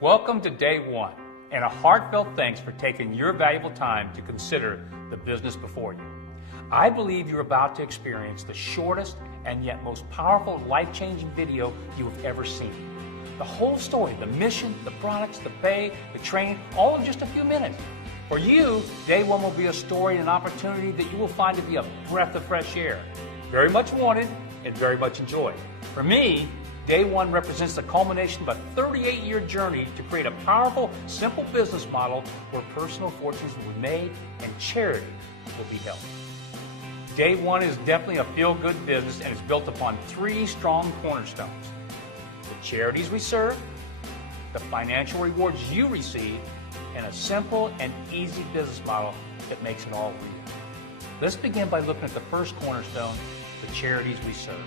Welcome to day one, and a heartfelt thanks for taking your valuable time to consider the business before you. I believe you're about to experience the shortest and yet most powerful, life-changing video you have ever seen. The whole story, the mission, the products, the pay, the training, all in just a few minutes. For you, day one will be a story and an opportunity that you will find to be a breath of fresh air. Very much wanted and very much enjoyed. For me, day one represents the culmination of a 38-year journey to create a powerful, simple business model where personal fortunes will be made and charity will be helped. Day one is definitely a feel-good business and is built upon three strong cornerstones: the charities we serve, the financial rewards you receive, and a simple and easy business model that makes it all real. Let's begin by looking at the first cornerstone, the charities we serve.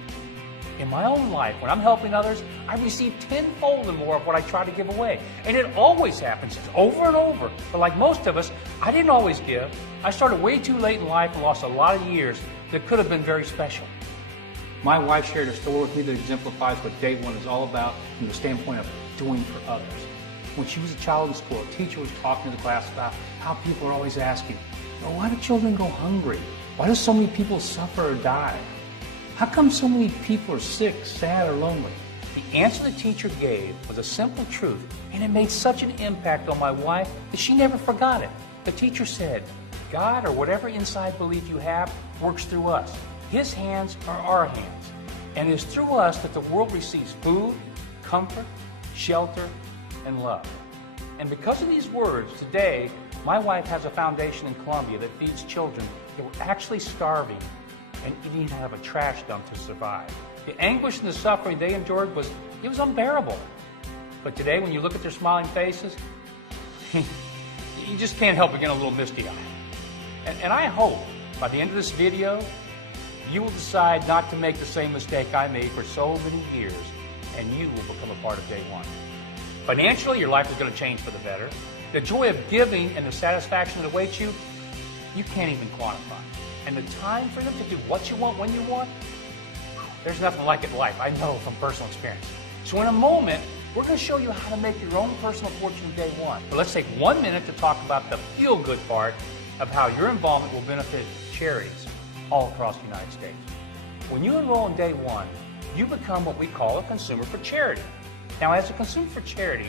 In my own life, when I'm helping others, I receive tenfold and more of what I try to give away. And it always happens. It's over and over. But like most of us, I didn't always give. I started way too late in life and lost a lot of years that could have been very special. My wife shared a story with me that exemplifies what day one is all about from the standpoint of doing for others. When she was a child in school, a teacher was talking to the class about how people are always asking, well, why do children go hungry? Why do so many people suffer or die? How come so many people are sick, sad, or lonely? The answer the teacher gave was a simple truth, and it made such an impact on my wife that she never forgot it. The teacher said, God, or whatever inside belief you have, works through us. His hands are our hands, and it is through us that the world receives food, comfort, shelter, and love. And because of these words, today, my wife has a foundation in Colombia that feeds children that were actually starving and eating out of a trash dump to survive. The anguish and the suffering they endured was unbearable. But today, when you look at their smiling faces, you just can't help but get a little misty-eyed. And I hope by the end of this video, you will decide not to make the same mistake I made for so many years, and you will become a part of day one. Financially, your life is going to change for the better. The joy of giving and the satisfaction that awaits you, you can't even quantify. And the time freedom to do what you want when you want, there's nothing like it in life. I know from personal experience. So in a moment, we're going to show you how to make your own personal fortune day one. But let's take 1 minute to talk about the feel-good part of how your involvement will benefit charities all across the United States. When you enroll in day one, you become what we call a consumer for charity. Now, as a consumer for charity,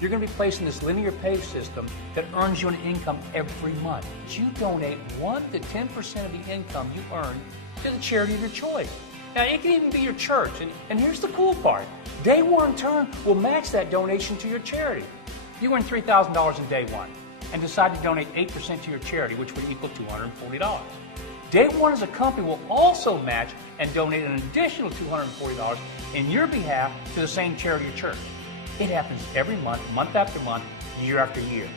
you're going to be placed in this linear pay system that earns you an income every month. You donate 1 to 10% of the income you earn to the charity of your choice. Now, it can even be your church. And here's the cool part. Day one, in turn, will match that donation to your charity. You earn $3,000 in day one and decide to donate 8% to your charity, which would equal $240. Day one as a company will also match and donate an additional $240 in your behalf to the same charity or church. It happens every month, month after month, year after year.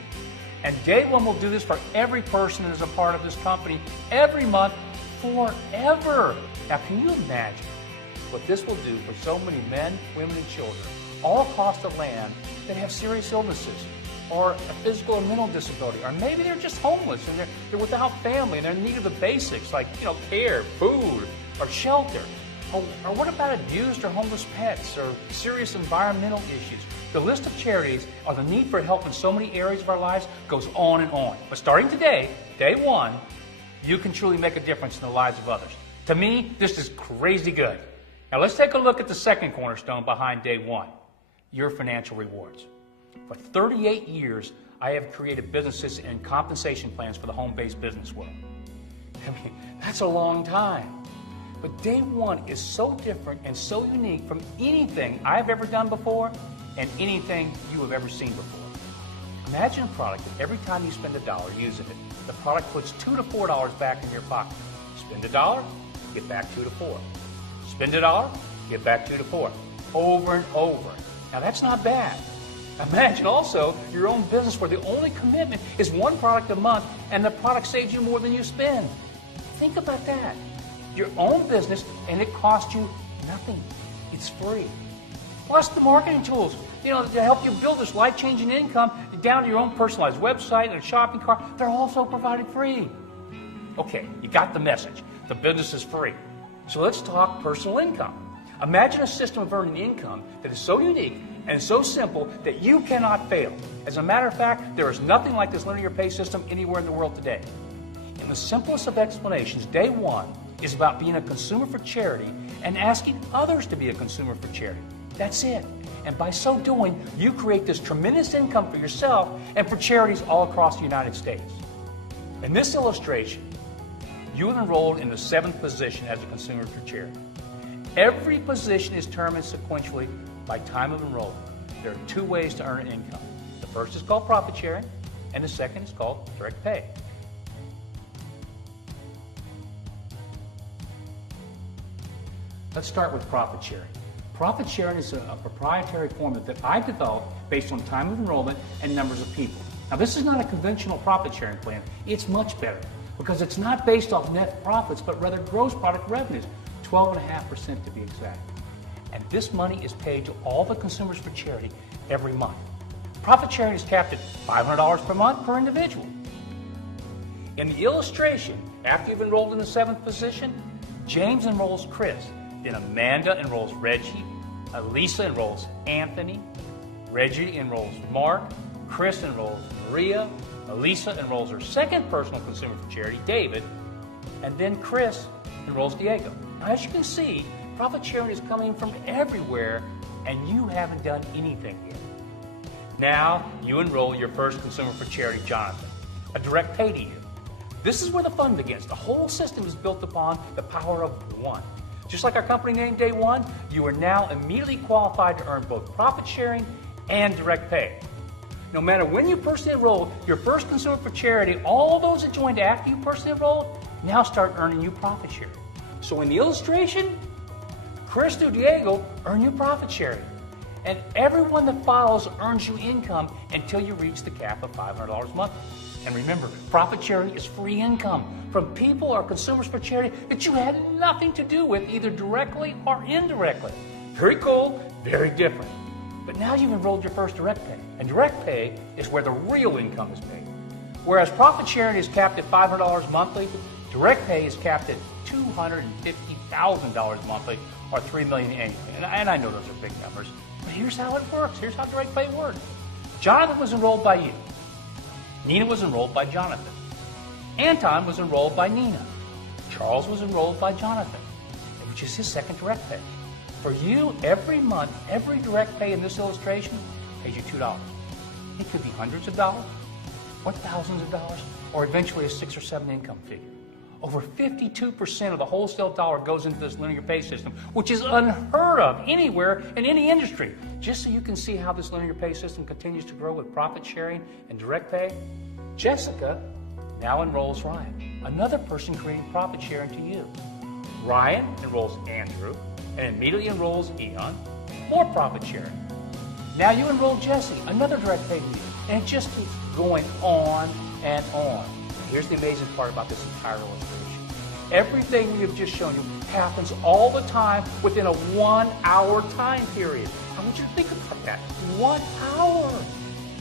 And day one will do this for every person that is a part of this company every month forever. Now, can you imagine what this will do for so many men, women, and children all across the land that have serious illnesses or a physical or mental disability, or maybe they're just homeless and they're without family and they're in need of the basics like, care, food, or shelter. Or what about abused or homeless pets or serious environmental issues? The list of charities or the need for help in so many areas of our lives goes on and on. But starting today, day one, you can truly make a difference in the lives of others. To me, this is crazy good. Now let's take a look at the second cornerstone behind day one, your financial rewards. For 38 years, I have created businesses and compensation plans for the home-based business world. I mean, that's a long time. But day one is so different and so unique from anything I've ever done before and anything you have ever seen before. Imagine a product that every time you spend $1 using it, the product puts $2 to $4 back in your pocket. Spend $1, get back $2 to $4. Spend $1, get back $2 to $4. Over and over. Now that's not bad. Imagine also your own business where the only commitment is one product a month and the product saves you more than you spend. Think about that. Your own business, and it costs you nothing. It's free. Plus the marketing tools, to help you build this life-changing income down to your own personalized website and a shopping cart, they're also provided free. Okay, you got the message. The business is free. So let's talk personal income. Imagine a system of earning income that is so unique and so simple that you cannot fail. As a matter of fact, there is nothing like this linear pay system anywhere in the world today. In the simplest of explanations, day one is about being a consumer for charity and asking others to be a consumer for charity. That's it. And by so doing, you create this tremendous income for yourself and for charities all across the United States. In this illustration, you have enrolled in the 7th position as a consumer for charity. Every position is determined sequentially by time of enrollment. There are 2 ways to earn an income. The first is called profit sharing, and the second is called direct pay. Let's start with profit sharing. Profit sharing is a proprietary formula that I developed based on time of enrollment and numbers of people. Now, this is not a conventional profit sharing plan. It's much better because it's not based off net profits, but rather gross product revenues, 12.5% to be exact. And this money is paid to all the consumers for charity every month. Profit sharing is capped at $500 per month per individual. In the illustration, after you've enrolled in the 7th position, James enrolls Chris. Then Amanda enrolls Reggie, Elisa enrolls Anthony, Reggie enrolls Mark, Chris enrolls Maria, Elisa enrolls her second personal consumer for charity, David, and then Chris enrolls Diego. Now, as you can see, profit sharing is coming from everywhere, and you haven't done anything yet. Now, you enroll your first consumer for charity, Jonathan, a direct pay to you. This is where the fun begins. The whole system is built upon the power of one. Just like our company name Day One, you are now immediately qualified to earn both profit sharing and direct pay. No matter when you personally enrolled, your first consumer for charity, all those that joined after you personally enrolled, now start earning you profit sharing. So in the illustration, Chris through Diego earn you profit sharing. And everyone that follows earns you income until you reach the cap of $500 a month. And remember, profit sharing is free income from people or consumers for charity that you had nothing to do with, either directly or indirectly. Very cool, very different. But now you've enrolled your first direct pay. And direct pay is where the real income is paid. Whereas profit sharing is capped at $500 monthly, direct pay is capped at $250,000 monthly, or $3 million annually. And I know those are big numbers, but here's how it works. Here's how direct pay works. Jonathan was enrolled by you. Nina was enrolled by Jonathan. Anton was enrolled by Nina. Charles was enrolled by Jonathan, which is his second direct pay. For you, every month, every direct pay in this illustration pays you $2. It could be hundreds of dollars, or thousands of dollars, or eventually a 6 or 7 income figure. Over 52% of the wholesale dollar goes into this linear pay system, which is unheard of anywhere in any industry. Just so you can see how this linear pay system continues to grow with profit sharing and direct pay, Jessica now enrolls Ryan, another person creating profit sharing to you. Ryan enrolls Andrew and immediately enrolls Eon, more profit sharing. Now you enroll Jesse, another direct pay to you, and it just keeps going on and on. Here's the amazing part about this entire illustration. Everything we have just shown you happens all the time within a 1-hour time period. I want you to think about that. 1 hour.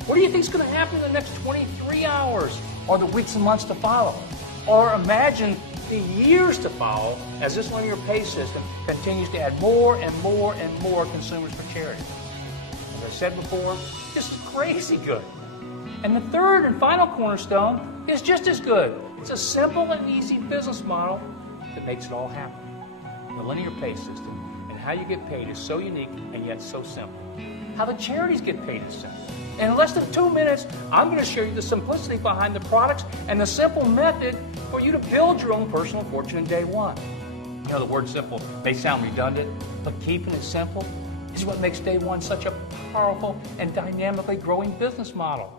What do you think is going to happen in the next 23 hours, or the weeks and months to follow? Or imagine the years to follow as this linear pay system continues to add more and more and more consumers for charity. As I said before, this is crazy good. And the third and final cornerstone is just as good. It's a simple and easy business model that makes it all happen. The linear pay system and how you get paid is so unique and yet so simple. How the charities get paid is simple. And in less than 2 minutes, I'm going to show you the simplicity behind the products and the simple method for you to build your own personal fortune in Day One. You know, the word simple may sound redundant, but keeping it simple is what makes Day One such a powerful and dynamically growing business model.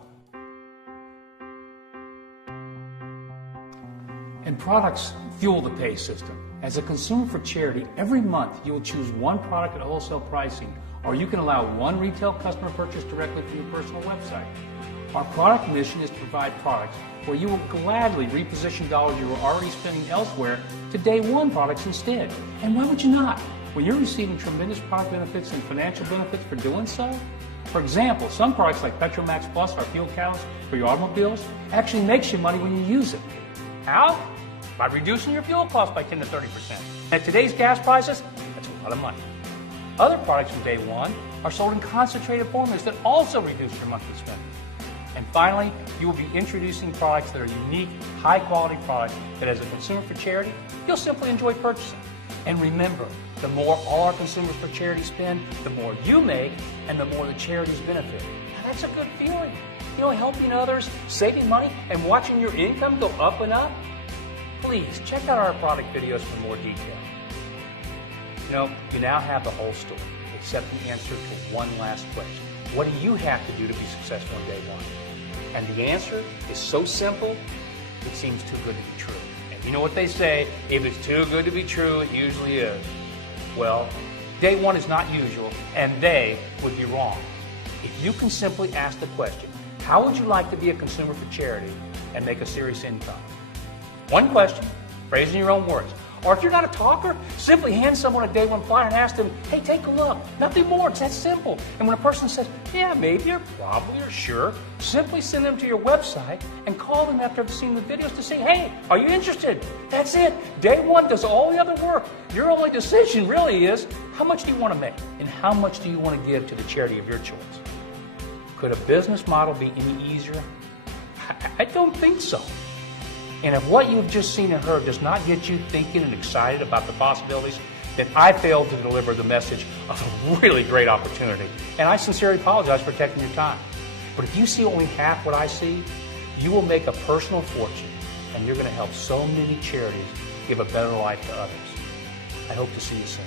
And products fuel the pay system. As a consumer for charity, every month you will choose one product at wholesale pricing, or you can allow one retail customer purchase directly from your personal website. Our product mission is to provide products where you will gladly reposition dollars you were already spending elsewhere to Day One products instead. And why would you not? When you're receiving tremendous product benefits and financial benefits for doing so. For example, some products like Petromax Plus, our fuel catalyst for your automobiles, actually makes you money when you use it. How? By reducing your fuel costs by 10 to 30%. At today's gas prices, that's a lot of money. Other products from Day One are sold in concentrated formulas that also reduce your monthly spending. And finally, you will be introducing products that are unique, high-quality products that as a consumer for charity, you'll simply enjoy purchasing. And remember, the more all our consumers for charity spend, the more you make and the more the charities benefit. Now, that's a good feeling. You know, helping others, saving money, and watching your income go up and up. Please check out our product videos for more detail. You know, you now have the whole story, except the answer to one last question. What do you have to do to be successful on day one? And the answer is so simple, it seems too good to be true. And you know what they say, if it's too good to be true, it usually is. Well, day one is not usual, and they would be wrong. If you can simply ask the question, how would you like to be a consumer for charity and make a serious income? One question, phrased in your own words. Or if you're not a talker, simply hand someone a day one flyer and ask them, hey, take a look. Nothing more, it's that simple. And when a person says, yeah, maybe, or probably, or sure, simply send them to your website and call them after they've seen the videos to say, hey, are you interested? That's it. Day one does all the other work. Your only decision really is, how much do you want to make? And how much do you want to give to the charity of your choice? Could a business model be any easier? I don't think so. And if what you've just seen and heard does not get you thinking and excited about the possibilities, then I failed to deliver the message of a really great opportunity. And I sincerely apologize for taking your time. But if you see only half what I see, you will make a personal fortune, and you're going to help so many charities give a better life to others. I hope to see you soon.